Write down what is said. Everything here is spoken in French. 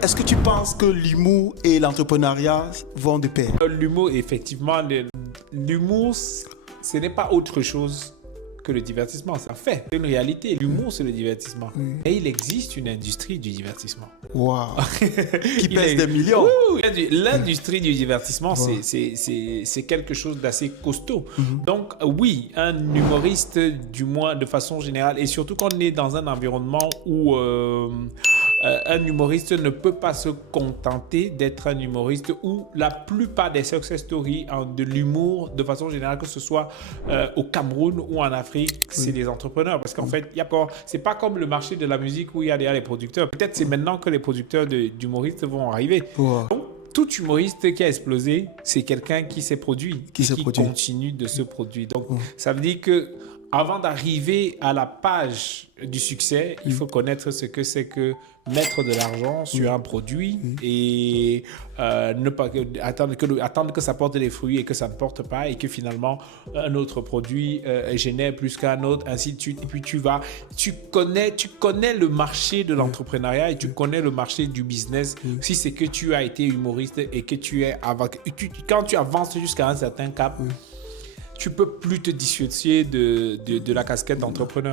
Est-ce que tu penses que l'humour et l'entrepreneuriat vont de pair? L'humour, effectivement, l'humour, ce n'est pas autre chose que le divertissement. Ça fait une réalité. L'humour, c'est le divertissement. Et il existe une industrie du divertissement. Waouh! Qui pèse des millions. L'industrie du divertissement, c'est quelque chose d'assez costaud. Donc, oui, un humoriste, du moins de façon générale, et surtout quand on est dans un environnement où un humoriste ne peut pas se contenter d'être un humoriste, où la plupart des success stories de l'humour, de façon générale, que ce soit au Cameroun ou en Afrique, c'est des entrepreneurs. Parce qu'en fait, c'est pas comme le marché de la musique où il y a déjà les producteurs. Peut-être c'est maintenant que les producteurs d'humoristes vont arriver. Wow. Donc, tout humoriste qui a explosé, c'est quelqu'un qui s'est produit qui continue de se produire. Donc, ça veut dire que avant d'arriver à la page du succès, il faut connaître ce que c'est que mettre de l'argent sur un produit et ne pas attendre que ça porte des fruits et que ça ne porte pas et que finalement un autre produit génère plus qu'un autre, ainsi de suite. Et puis tu connais le marché de l'entrepreneuriat et tu connais le marché du business si c'est que tu as été humoriste et que quand tu avances jusqu'à un certain cap, tu peux plus te dissocier de la casquette d'entrepreneur.